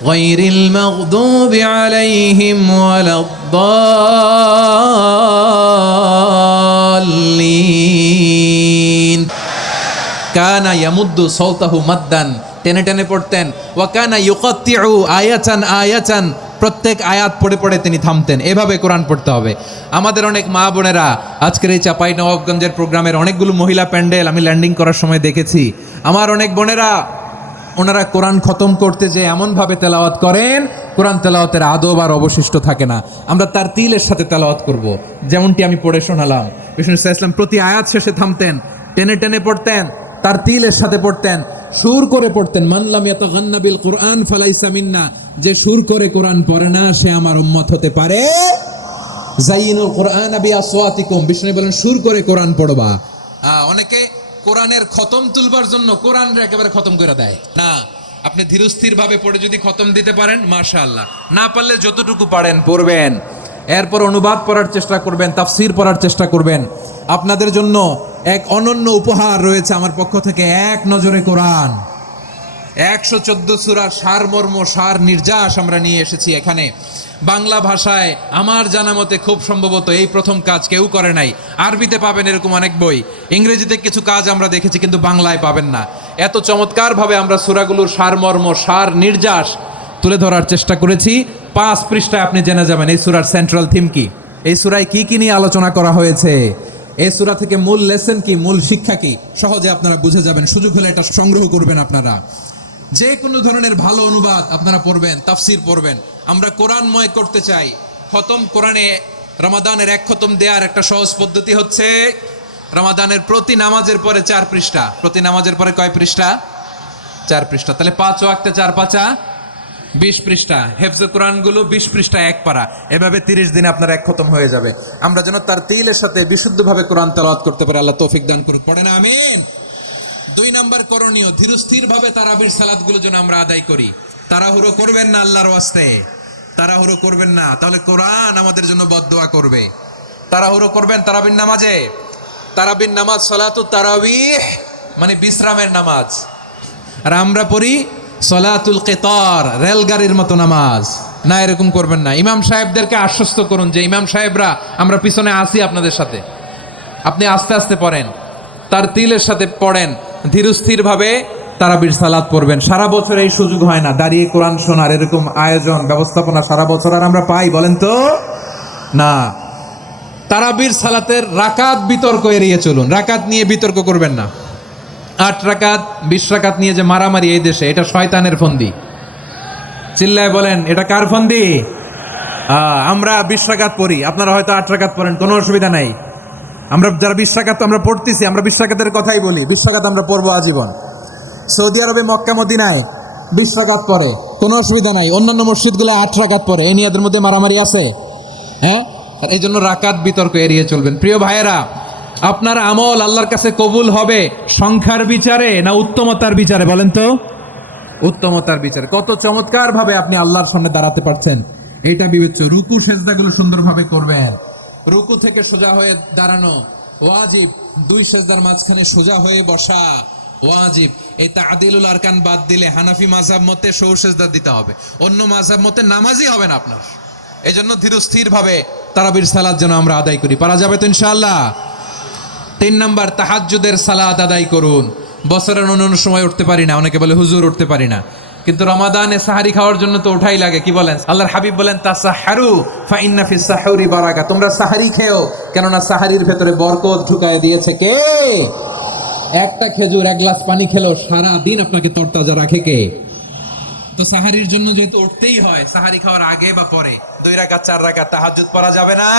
গায়রিল মাগদুবি আলাইহিম ওয়ালাদ-দাল্লিন। কানা ইয়ামুদ্দু সাওতাহু মাদ্দান, টেনে টেনে পড়তেন। ওয়া কানা ইউকাত্তিউ আয়াতান আয়াতান, প্রত্যেক আয়াত পড়ে পড়ে তিনি থামতেন। এভাবে কোরআন পড়তে হবে। আমাদের অনেক মা বোনেরা আজকের এই চাঁপাইনবাবগঞ্জের প্রোগ্রামের অনেকগুলো মহিলা প্যান্ডেল আমি ল্যান্ডিং করার সময় দেখেছি। আমার অনেক বোনেরা ওনারা কোরআন খতম করতে যে এমনভাবে তেলাওয়াত করেন, কোরআন তেলাওয়াতের আদব আর অবশিষ্ট থাকে না। আমরা তার তিলের সাথে তেলাওয়াত করব, যেমনটি আমি পড়ে শোনালাম। বিষ্ণু ইসলাম প্রতি আয়াত শেষে থামতেন, টেনে টেনে পড়তেন, তার তিলের সাথে পড়তেন, সুর করে পড়তেন। মান লাম ইয়াতাগান্না বিল কুরআন ফালাইসা মিন্না, যে সুর করে কোরআন পড়ে না সে আমার উম্মত হতে পারে। যায়িনুল কুরআন বিআসওয়াতিকুম, বিষ্ণু বলেন সুর করে কোরআন পড়বা। অনেকে কোরআনের খতম তুলবার জন্য কোরআনরে একেবারে খতম করে দেয় না। আপনি ধীরস্থির ভাবে পড়ে যদি খতম দিতে পারেন মাশাআল্লাহ, না পারলে যতটুকু পারেন পড়বেন। এরপর অনুবাদ পড়ার চেষ্টা করবেন, তাফসীর পড়ার চেষ্টা করবেন। আপনাদের জন্য এক অনন্য উপহার রয়েছে আমার পক্ষ থেকে, এক নজরে কোরআন 114 সূরার সারমর্ম সার নির্যাস আমরা নিয়ে এসেছি এখানে। বাংলা ভাষায় আমার জানা মতে খুব সম্ভবত এই প্রথম কাজ কেউ করে নাই। আরবিতে পাবেন এরকম অনেক বই, ইংরেজিতে কিছু কাজ আমরা দেখেছি, কিন্তু বাংলায় পাবেন না। এত চমৎকারভাবে আমরা সূরাগুলোর সারমর্ম সার নির্যাস তুলে ধরার চেষ্টা করেছি। 5 পৃষ্ঠায় আপনি জেনে যাবেন এই সূরার সেন্ট্রাল থিম কি, এই সূরায় কি কি নিয়ে আলোচনা করা হয়েছে, এই সূরা থেকে মূল লেসন কি, মূল শিক্ষা কি, সহজে আপনারা বুঝে যাবেন। সুযোগ হলে এটা সংগ্রহ করবেন আপনারা। যে কোনো ধরনের ভালো অনুবাদ আপনারা পড়বেন, তাফসীর পড়বেন। আমরা কোরআনময় করতে চাই। খতম কোরআনে রমাদানের এক খতম দেওয়ার একটা সহজ পদ্ধতি হচ্ছে রমাদানের প্রতি নামাজের পরে 4 পৃষ্ঠা, প্রতি নামাজের পরে কয় পৃষ্ঠা? 4 পৃষ্ঠা। তাহলে 5 ওয়াক্তে 4 পাঁচা 20 পৃষ্ঠা। হেফজে কোরআনগুলো 20 পৃষ্ঠা এক পারা, এভাবে 30 দিনে আপনার এক খতম হয়ে যাবে। আমরা যেন তার তিলের সাথে বিশুদ্ধভাবে কোরআন তেলাওয়াত করতে পারি, আল্লাহ তৌফিক দান করুক। পড়ে না আমিন। 2 নাম্বার করণীয়, ধীরস্থির ভাবে তারাবির সালাতগুলো যেন আমরা আদায় করি। তাড়াহুড়ো করবেন না আল্লাহর ওয়াস্তে, তাড়াহুড়ো করবেন না, তাহলে কোরআন আমাদের জন্য বদদোয়া করবে। তাড়াহুড়ো করবেন তারাবির নামাজে। তারাবির নামাজ সালাতুত তারাবিহ মানে বিশ্রামের নামাজ, আর আমরা পড়ি সলাতুল কিতার, রেলগাড়ির মতো নামাজ। না, এরকম করবেন না। ইমাম সাহেবদেরকে আশ্বস্ত করুন যে ইমাম সাহেবরা আমরা পিছনে আসি আপনাদের সাথে, আপনি আস্তে আস্তে পড়েন, তার তিলের সাথে পড়েন, ধীরস্থির ভাবে তারাবির সালাত পড়বেন। সারা বছর এই সুযোগ হয় না দাঁড়িয়ে কোরআন শোনার, এরকম আয়োজন ব্যবস্থাপনা সারা বছর আর আমরা পাই বলেন তো না। তারাবির সালাতের রাকাত বিতর্ক এড়িয়ে চলুন, রাকাত নিয়ে বিতর্ক করবেন না। 8 রাকাত 20 রাকাত নিয়ে যে মারামারি এই দেশে, এটা শয়তানের ফন্দি। চিল্লায় বলেন এটা কার ফন্দি? আমরা 20 রাকাত পড়ি, আপনারা হয়তো 8 রাকাত পড়েন, কোনো অসুবিধা নাই। আমরা যারা 20 রাকাত আমরা পড়তেছি, আমরা 20 রাকাতের কথাই বলি, 20 রাকাত আমরা পড়বো আজীবন। সৌদি আরবে মক্কা মদিনায় 20 রাকাত পড়ে, কোনো অসুবিধা নাই। অন্যান্য মসজিদগুলো 8 রাকাত পড়ে, এই নিয়ে এদের মধ্যে মারামারি আছে? হ্যাঁ, এই জন্য রাকাত বিতর্ক এড়িয়ে চলবেন। প্রিয় ভাইয়েরা, আপনার আমল আল্লাহর কাছে কবুল হবে সংখ্যার বিচারে না উত্তমতার বিচারে? বলেন তো। উত্তমতার বিচারে। কত চমৎকার ভাবে আপনি আল্লাহর সামনে দাঁড়াতে পারছেন এইটা বিবেচ্য। রুকু সেজদাগুলো সুন্দরভাবে করবেন। রুকু থেকে সোজা হয়ে দাঁড়ানো ওয়াজিব, 2 সেজদার মাঝখানে সোজা হয়ে বসা ওয়াজিব। এই তা'দিলুল আরকান বাদ দিলে হানাফি মাযহাব মতে সৌ সেজদা দিতে হবে, অন্য মাযহাব মতে নামাজই হবে না আপনার। এই জন্য ধীরস্থির ভাবে তারাবির সালাত যেন আমরা আদায় করি। পারা যাবে তো ইনশাআল্লাহ। 3 নাম্বার, তাহাজ্জুদের সালাত আদায় করুন। বছরের অন্য সময় উঠতে পারি না, অনেকে বলে হুজুর উঠতে পারি না, কিন্তু রমাদানে সাহারি খাওয়ার জন্য তো ওঠাই লাগে। কি বলেন? আল্লাহর হাবিব বলেন তাসাহহারু ফা ইন্না ফিস সাহুরি বারাকা, তোমরা সাহারি খেও, কেননা সাহারির ভেতরে বরকত ঢুকায় দিয়েছে কে? একটা খেজুর 1 গ্লাস পানি খেলো সারা দিন আপনাকে তরতাজা রাখে কে? তো সাহারির জন্য যেহেতু উঠতেই হয়, সাহারি খাওয়ার আগে বা পরে 2 রাকাত 4 রাকাত তাহাজ্জুদ পড়া যাবে না?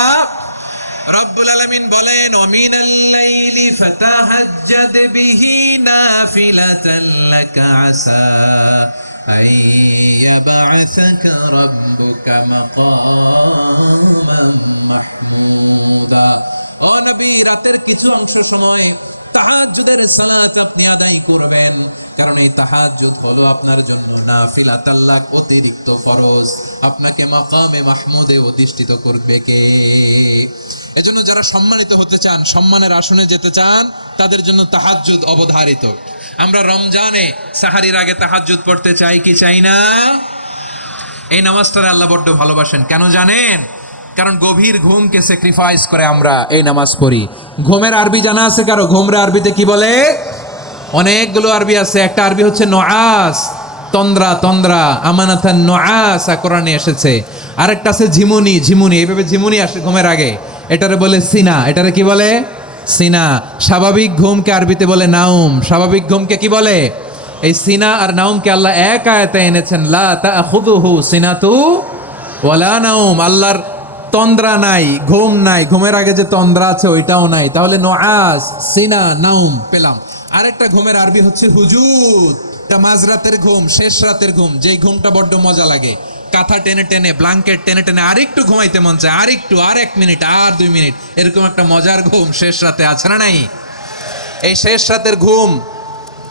রব্বুল আলামিন বলেন ওয়ামিনাল লাইলি ফাতাহাজ্জাদ বিহি নাফিলাতান লাকা আসা আইয়াবআসাকা রাব্বুকা মাকামান মাহমুদা। ও নবী, রাতের কিছু অংশ সময় তাহাজ্জুদের সালাত আপনি আদায় করবেন, কারণ এই তাহাজ্জুদ হলো আপনার জন্য নাফিলাতাল লাক, অতিরিক্ত ফরজ। আপনাকে মাকামে মাহমুদে অধিষ্ঠিত করবে কে? এজন্য যারা সম্মানিত হতে চান, সম্মানের আসনে যেতে চান, তাদের জন্য তাহাজ্জুদ অবধারিত। আমরা রমজানে সাহারির আগে তাহাজ্জুদ পড়তে চাই কি চাই না? এই নামাজটা আল্লাহ বড্ড ভালোবাসেন। কেন জানেন? কারণ গভীর ঘুমকে স্যাক্রিফাইস করে আমরা এই নামাজ পড়ি। ঘুমের আরবি জানা আছে কারো? ঘুমরা আরবিতে কি বলে? অনেকগুলো আরবি আছে। একটা আরবি হচ্ছে নোয়াস, তন্দ্রা, তন্দ্রা, আমানাতান নোয়াস, কোরআনে এসেছে। আরেকটা আছে ঝিমুনি, ঝিমুনি, এইভাবে ঝিমুনি আসে ঘুমের আগে, এটারে বলে সিনা। এটারে কি বলে? সিনা। স্বাভাবিক ঘুমকে আরবিতে বলে নাউম। স্বাভাবিক ঘুমকে কি বলে? এই সিনা আর নাউমকে আল্লাহ এক আয়াতে এনেছেন, লা তাখুযুহু সিনাতু ওয়ালা নাউম। আল্লাহর তন্দ্রা নাই, ঘুম নাই, ঘুমের আগে যে তন্দ্রা আছে ওইটাও নাই। তাহলে নোয়াস, সিনা, নাউম পেলাম। আরেকটা ঘুমের আরবি হচ্ছে হুজুদ। এটা মাঝরাতের ঘুম, শেষ রাতের ঘুম, যেই ঘুমটা বড্ড মজা লাগে। কাঁথা টেনে টেনে, ব্ল্যাঙ্কেট টেনে টেনে আরেকটু ঘুমাইতে মন চায়, আরেকটু, আর 1 মিনিট, আর 2 মিনিট, এরকম একটা মজার ঘুম শেষ রাতে আছে না নাই? এই শেষ রাতের ঘুম,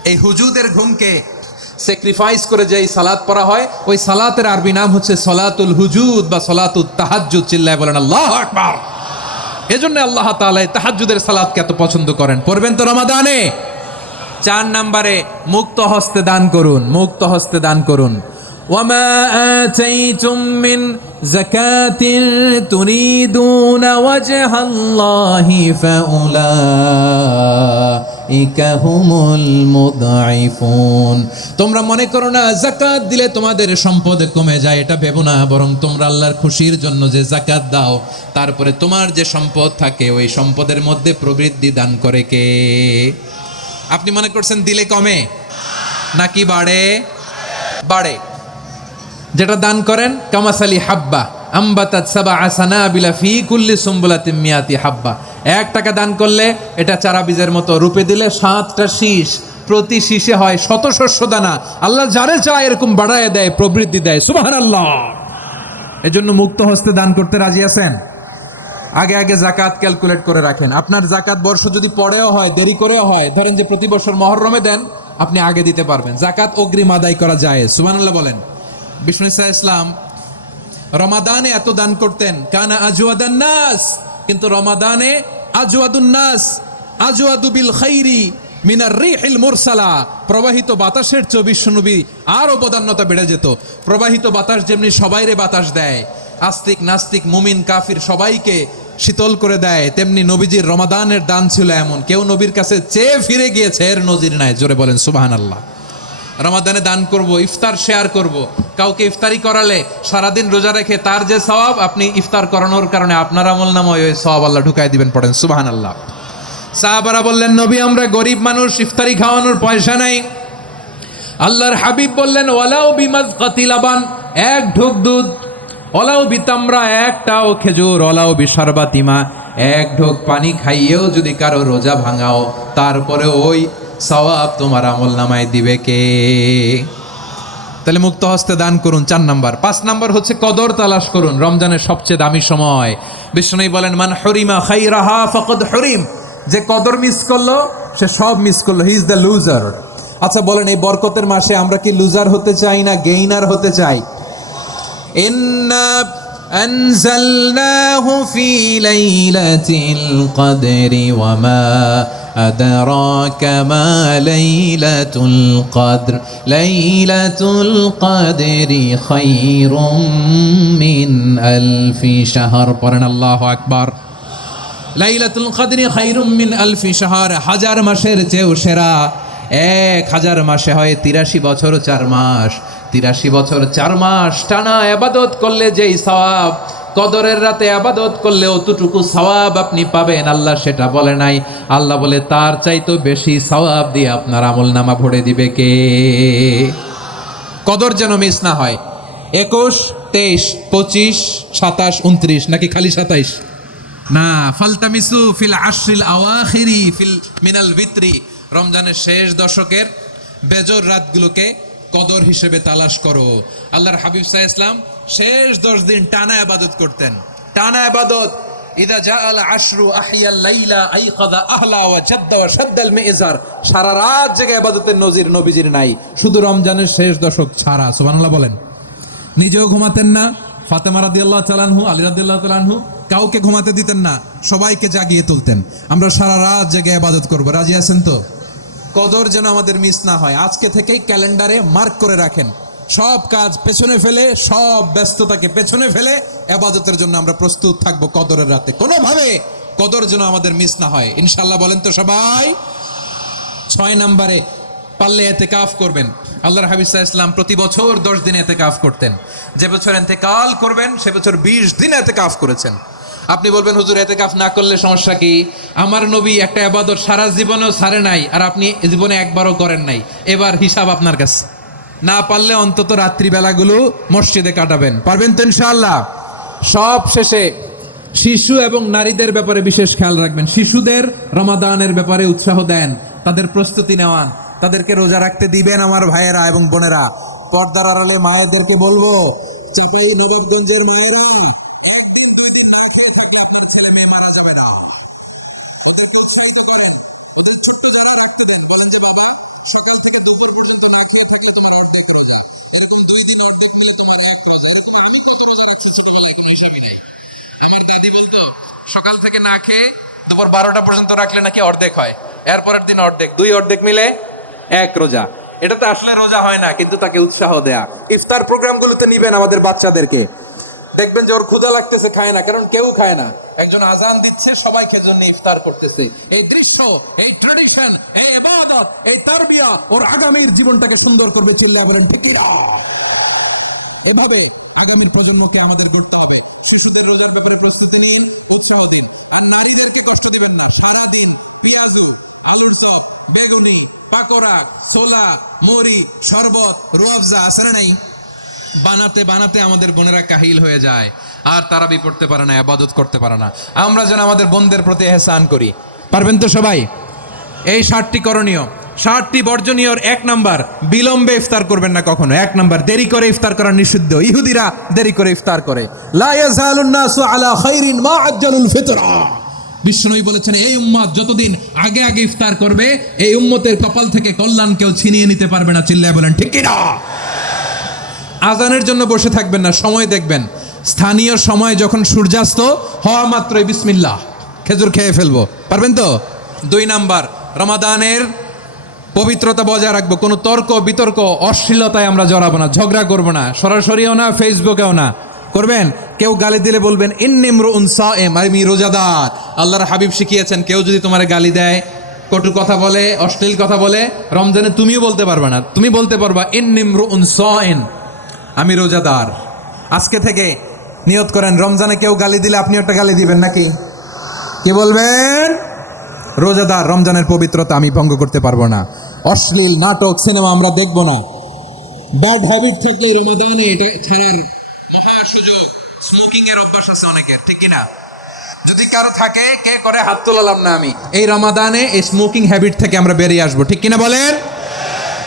এই হুজুদের ঘুমকে স্যাক্রিফাইস করে যেই সালাত পড়া হয়, ওই সালাতের আরবি নাম হচ্ছে সলাতুল হুজুদ বা সলাতুত তাহাজ্জুদ। চিল্লায় বলেন আল্লাহু আকবার। এজন্য আল্লাহ তাআলা তাহাজ্জুদের সালাতকে এত পছন্দ করেন। পড়বেন তো রমাদানে। 4 নম্বরে মুক্ত হস্তে দান করুন, মুক্ত হস্তে দান করুন। ওয়ামা আতাইতুম মিন যাকাতিন তুরিদুনা ওয়াজহাল্লাহি ফাউলাইকা হুমুল মুদঈফুন। তোমরা মনে করো না যাকাত দিলে তোমাদের সম্পদ কমে যায়, এটা ভেবো না। বরং তোমরা আল্লাহর খুশির জন্য যে যাকাত দাও, তারপরে তোমার যে সম্পদ থাকে ওই সম্পদের মধ্যে প্রবৃদ্ধি দান করে কে? আপনি মনে করছেন দিলে কমে নাকি বাড়ে? বাড়ে। যেটা দান করেন কামাসালি হাব্বা আম্বাতাত সাবআ সানাবিলা ফি কুল্লি সুমবুলাতিন মিয়াতি হাব্বা। 1 টাকা দান করলে এটা চারা বীজের মতো, রূপে দিলে 7টা শীষ, প্রতি শীষে হয় 100 শস্য দানা। আল্লাহ যারে চায় এরকম বাড়ায় দেয়, প্রবৃদ্ধি দেয়। সুবহানাল্লাহ। এজন্য মুক্ত হস্তে দান করতে রাজি আছেন? আগে আগে জাকাত ক্যালকুলেট করে রাখেন। আপনার জাকাত বর্ষ যদি পরেও হয়, দেরি করেও হয়, ধরেন যে প্রতি বছর মুহররমে দেন, আপনি আগে দিতে পারবেন। জাকাত অগ্রিম আদায় করা যায়। সুবহানাল্লাহ বলেন। বিষ্ণু ইসা ইসলাম রমাদানে এত দান করতেন, কানা আজওয়াদান নাস, কিন্তু রমাদানে আজওয়াদুন নাস আজওয়াদু বিল খাইরি মিনার রিহিল মুরসালা। প্রবাহিত বাতাসের চেয়ে বিশ্বনবী আরো বদান্যতা বেড়ে যেত। প্রবাহিত বাতাস যেমনি সবাইরে বাতাস দেয়, আস্তিক নাস্তিক মুমিন কাফির সবাইকে শীতল করে দেয়, তেমনি নবীজির রমাদানের দান ছিল এমন, কেউ নবীর কাছে চেয়ে ফিরে গিয়েছে এর নজির নাই। জোরে বলেন সুবহানাল্লাহ। রমাদানে দান করব, ইফতার শেয়ার করব। কাউকে ইফতারি করালে সারাদিন রোজা রেখে তার যে সওয়াব, আপনি ইফতার করানোর কারণে আপনার আমলনামায় ওই সওয়াব আল্লাহ ঢুকাই দিবেন। পড়েন সুবহানাল্লাহ। সাহাবারা বললেন, নবী আমরা গরিব মানুষ, ইফতারি খাওয়ানোর পয়সা নাই। আল্লাহর হাবিব বললেন, ওয়ালাউ বিমাজকাতি লাবান, 1 ঢোক দুধ, ওলাউ বিতামরা, 1টাও খেজুর, ওলাউ বিশারবাতিমা, 1 ঢোক পানি খাইয়েও যদি কারো রোজা ভাঙাও, তারপরে ওই সওয়াব তোমার আমলনামায় দিবে কে? তাহলে মুক্ত হস্তে দান করুন 4 নাম্বার। 5 নাম্বার হচ্ছে কদর তালাশ করুন। রমজানের সবচেয়ে দামি সময়। বিষ্ণু বলেন, মান হুরিমা খাইরাহা ফাকাদ হুরিম। যে কদর মিস করলো সে সব মিস করলো, হি ইজ দ্য লুজার। আচ্ছা বলেন, এই বরকতের মাসে আমরা কি লুজার হতে চাই না গেইনার হতে চাই? ইন্না আনজালনাহু ফি লাইলাতিল কদরি ওয়া মা আদরাকা মা লাইলাতুল কদর লাইলাতুল কদরি খায়রুম মিন আলফি শাহর। পড়েন আল্লাহু আকবার। লাইলাতুল কদরি খায়রুম মিন আলফি শাহর, 1000 মাসের চেয়েও সেরা। 1000 মাসে হয় 83 বছর 4 মাস। 83 বছর 4 মাস টানা ইবাদত করলে যেই সওয়াব, কদরের রাতে ইবাদত করলে অতটুকু সওয়াব আপনি পাবেন। আল্লাহ সেটা বলে নাই। আল্লাহ বলে তার চাইতো বেশি সওয়াব দিয়ে আপনার আমলনামা ভরে দিবে কে? কদর যেন মিস না হয়। 21, 23, 25, 27, 29 নাকি খালি 27? না, ফালতামিসু ফিল আশরিল আওয়াখিরি ফিল মিনাল ভিতরি, রমজানের শেষ দশকের বেজর রাতগুলোকে কদর হিসেবে তালাশ করো। আল্লাহর হাবিব সাল্লাল্লাহু আলাইহি ওয়াসাল্লাম শেষ 10 দিন টানা ইবাদত করতেন, টানা ইবাদত। ইদা জাআল আশরু আহিয়াল লাইলা আইকাযা আহলা ওয়া জাদ্দা ওয়া শাদ্দাল মিজার, সারা রাত জেগে ইবাদতের নজির নবীজির নাই, শুধু রমজানের শেষ দশক ছাড়া। সুবহানাল্লাহ বলেন। নিজেও ঘুমাতেন না, ফাতেমা রাদিয়াল্লাহু তাআলা আনহু, আলী রাদিয়াল্লাহু তাআলা আনহু কাউকে ঘুমাতে দিতেন না, সবাইকে জাগিয়ে তুলতেন। আমরা সারা রাত জেগে ইবাদত করব, রাজি আছেন তো? কদর যেন আমাদের মিস না হয়। আজকে থেকেই ক্যালেন্ডারে মার্ক করে রাখেন, সব কাজ পেছনে ফেলে, সব ব্যস্ততাকে পেছনে ফেলে ইবাদতের জন্য আমরা প্রস্তুত থাকবো কদরের রাতে। কোনোভাবে কদর যেন আমাদের মিস না হয়, ইনশাআল্লাহ বলেন তো সবাই। 6 নম্বরে পারলে ইতিকাফ করবেন। আল্লাহর হাবিব সাল্লাল্লাহু আলাইহি ওয়াসাল্লাম প্রতি বছর 10 দিন ইতিকাফ করতেন। যে বছর ইন্তেকাল করবেন সে বছর 20 দিন ইতিকাফ করেছেন। আপনি বলবেন হুজুর ইতিকাফ না করলে সমস্যা কি? আমার নবী একটা ইবাদত সারা জীবনেও ছাড়ে নাই, আর আপনি জীবনে একবারও করেন নাই। এবার হিসাব আপনার কাছে। না পারলে অন্তত রাত্রিবেলাগুলো মসজিদে কাটাবেন, পারবেন তো ইনশাআল্লাহ? সব শেষে শিশু এবং নারীদের ব্যাপারে বিশেষ খেয়াল রাখবেন। শিশুদের রমাদানের ব্যাপারে উৎসাহ দেন, তাদের প্রস্তুতি নেওয়া, তাদেরকে রোজা রাখতে দিবেন। আমার ভাইয়েরা এবং বোনেরা, পর্দার আড়ালে মায়েদেরকে বলবো, চাপাই নবাবগঞ্জের মায়েরা, সকাল থেকে না খেয়ে দুপুর 12টা পর্যন্ত রাখলে নাকি অর্ধেক হয়, এরপরের দিন অর্ধেক, 2 অর্ধেক মিলে 1 রোজা। এটা তো আসলে রোজা হয় না, কিন্তু তাকে উৎসাহ দেয়া। ইফতার প্রোগ্রামগুলোতে নিবেন আমাদের বাচ্চাদেরকে, দেখবেন যে ওর ক্ষুধা লাগতেছে, খায় না, কারণ কেউ খায় না। একজন আজান দিচ্ছে, সবাই খেয়ে জন্য ইফতার করতেছে। এই দৃশ্য, এই ট্র্যাডিশন, এই ইবাদত, এই তারবিয়া ওর আগামীর জীবনটাকে সুন্দর করবে। চিল্লায়া বলেন ঠিক কিনা? এভাবে আগামী প্রজন্মকে আমাদের গড়তে হবে। শিশুদের রোজার ব্যাপারে প্রস্তুতি নিন, উৎসাহ দিন। আর নারীদেরকে কষ্ট দেবেন না। সারাদিন পেঁয়াজু, আলুর চপ, বেগুনি, পাকোড়া, ছোলা, মুড়ি, শরবত, রুয়াবজা আছে না নাই, বানাতে বানাতে আমাদের বোনেরা কাহিল হয়ে যায়, আর তারাবি পড়তে পারে না, ইবাদত করতে পারে না। আমরা যেন আমাদের বোনদের প্রতি ইহসান করি, পারবেন তো সবাই? এই 7টি করণীয়, 7টি বর্জনীয়। 1 নাম্বার, বিলম্বে ইফতার করবেন না কখনো। 1 নাম্বার, দেরি করে ইফতার করা নিষিদ্ধ। ইহুদিরা দেরি করে ইফতার করে। লা ইয়াজালুন নাসু আলা খাইরিন মা আজ্জালুল ফিতরা। বিশ্বনবী বলেছেন, এই উম্মত যতদিন আগে আগে ইফতার করবে, এই উম্মতের কপাল থেকে কল্যাণ কেউ ছিনিয়ে নিতে পারবে না। চিল্লায়া বলেন ঠিক কিনা? আজানের জন্য বসে থাকবেন না, সময় দেখবেন। স্থানীয় সময় যখন সূর্যাস্ত হওয়া মাত্রই বিসমিল্লাহ, খেজুর খেয়ে ফেলবো, পারবেন তো? 2 নাম্বার, রমাদানের পবিত্রতা বজায় রাখবো। কোনো তর্ক বিতর্ক অশ্লীলতায় আমরা জড়াবো না, ঝগড়া করবো না, সরাসরিও না, ফেসবুকেও না। করবেন কেউ গালি দিলে বলবেন ইন্নী ইমরুউন সাইম, আমি রোজাদার। আল্লাহর হাবিব শিখিয়েছেন, কেউ যদি তোমার গালি দেয়, কটু কথা বলে, অশ্লীল কথা বলে, রমজানে তুমিও বলতে পারবে না। তুমি বলতে পারবা ইন্নী ইমরুউন সাইম, আমি রোজাদার। আজকে থেকে নিয়ত করেন, রমজানে কেউ গালি দিলে আপনি একটা গালি দিবেন নাকি? কি বলবেন? রোজাদার, রমজানের পবিত্রতা আমি ভঙ্গ করতে পারবো না। অশ্লীল নাটক, সিনেমা আমরা দেখবো না। ব্যাড হ্যাবিট থেকে রমাদানে এটা ছাড়ার মহা সুযোগ। স্মোকিং এর অভ্যাস আছে অনেকের, ঠিক কিনা? যদি কারো থাকে, কে করে হাত তোলালাম না আমি। এই রমাদানে এই স্মোকিং হ্যাবিট থেকে আমরা বেরিয়ে আসবো, ঠিক কিনা বলেন?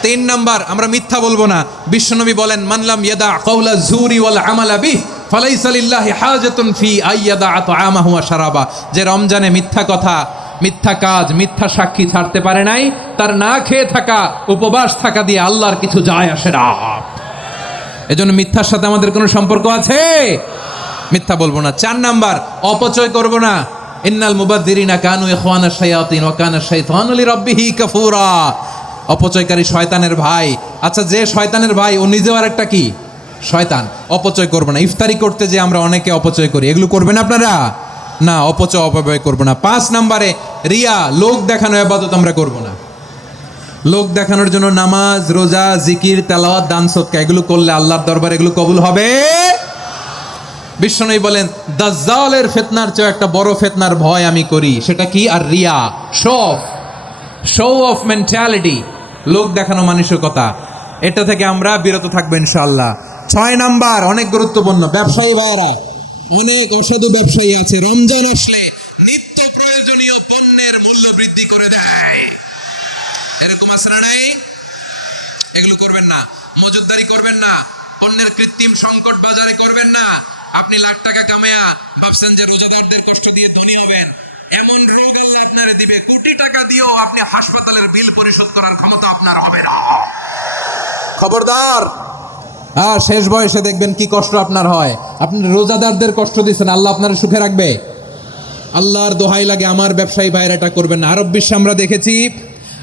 3 নাম্বার, আমরা মিথ্যা বলবো না। বিশ্বনবী বলেন, মানলাম ইয়াদা কাওলা যুরি ওয়াল আমালা বিহি ফালাইসা লিল্লাহি হাজাতুন ফি আইয়াদা তাআমাহু ওয়া শারাবা। যে রমজানে মিথ্যা কথা, মিথ্যা কাজ, মিথ্যা সাক্ষী ছাড়তে পারে নাই, তার না খেয়ে থাকা, উপবাস থাকা দিয়ে আল্লাহর কিছু যায় আসে না। এজন্য মিথ্যার সাথে আমাদের কোনো সম্পর্ক আছে? মিথ্যা বলবো না। 4 নাম্বার, অপচয় করব না। ইন্নাল মুবাযযিরিনা কানু ইখওয়ানাশ শায়াতিন ওয়া কানা শাইতানু লিরাব্বিহি কাফুরা। অপচয়কারী শয়তানের ভাই। আচ্ছা, যে শয়তানের ভাই ও নিজেও আর একটা কি? শয়তান। অপচয় করবো না। ইফতারি করতে যে আমরা অনেকে অপচয় করি, এগুলো করবেন আপনারা না। অপচয় অপব্যয় করবো না। 5 নাম্বারে, রিয়া, লোক দেখানো ইবাদত আমরা করবো না। লোক দেখানোর জন্য নামাজ, রোজা, জিকির, তেলাওয়াত, দান, সদকা এগুলো করলে আল্লাহর দরবারে এগুলো কবুল হবে। বিশ্বনবী বলেন, দাজ্জালের ফিতনার চেয়ে একটা বড় ফিতনার ভয় আমি করি, সেটা কি? আর রিয়া, শো অফ মেন্টালিটি, লোক দেখানো মানসিকতা। এটা থেকে আমরা বিরত থাকবো ইনশাআল্লাহ। 6 নাম্বার অনেক গুরুত্বপূর্ণ, ব্যবসায়ী ভাইয়েরা, অনেক অসাধু ব্যবসায়ী আছে রমজান আসলে নিত্য প্রয়োজনীয় পণ্যের মূল্য বৃদ্ধি করে দেয়। এরকম আছে না নাই? এগুলো করবেন না, মজুদদারি করবেন না, পণ্যের কৃত্রিম সংকট বাজারে করবেন না। আপনি লাখ টাকা কামায়া ভাবছেন যে রোজাদারদের কষ্ট দিয়ে ধনী হবেন, এমন রোগ আল্লাহ আপনারে দিবে, কোটি টাকা দিয়েও আপনি হাসপাতালের বিল পরিশোধ করার ক্ষমতা আপনার হবে না। খবরদার। শেষ বয়সে দেখবেন কি কষ্ট আপনার হয়। আপনি রোজাদারদের কষ্ট দিচ্ছেন, আল্লাহ আপনার সুখে রাখবে? আল্লাহর দোহাই লাগে আমার ব্যবসায়ী ভাইরা এটা করবেন না। আরব বিশ্বে আমরা দেখেছি,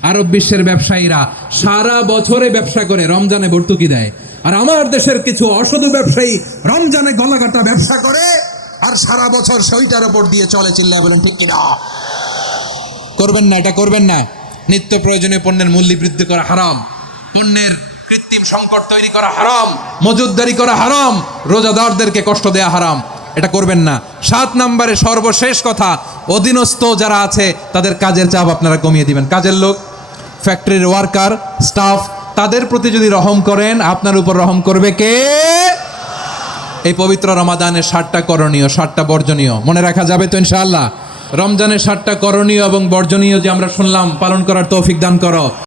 আরব বিশ্বের ব্যবসায়ীরা সারা বছরে ব্যবসা করে, রমজানে ভর্তুকি দেয়। আর আমার দেশের কিছু অসাধু ব্যবসায়ী রমজানে গলাকাটা ব্যবসা করে আর সারা বছর সেইটার উপর দিয়ে চলে। চিল্লায় বলেন ঠিক কিনা? করবেন না, এটা করবেন না। নিত্য প্রয়োজনীয় পণ্যের মূল্য বৃদ্ধি করা হারাম, পণ্যের কৃত্রিম সংকট তৈরি করা হারাম, মজুদদারি করা হারাম, রোজাদারদেরকে কষ্ট দেয়া হারাম, এটা করবেন না। 7 নম্বরে সর্বশেষ কথা, অধীনস্থ যারা আছে তাদের কাজের চাপ আপনারা কমিয়ে দিবেন। কাজের লোক, ফ্যাক্টরির ওয়ার্কার, স্টাফ, তাদের প্রতি যদি রহম করেন, আপনার উপর রহম করবে কে? এই পবিত্র রমাদানের 7টা করণীয়, 7টা বর্জনীয় মনে রাখা যাবে তো ইনশাআল্লাহ? রমজানের 7টা করণীয় এবং বর্জনীয় যে আমরা শুনলাম, পালন করার তৌফিক দান করো।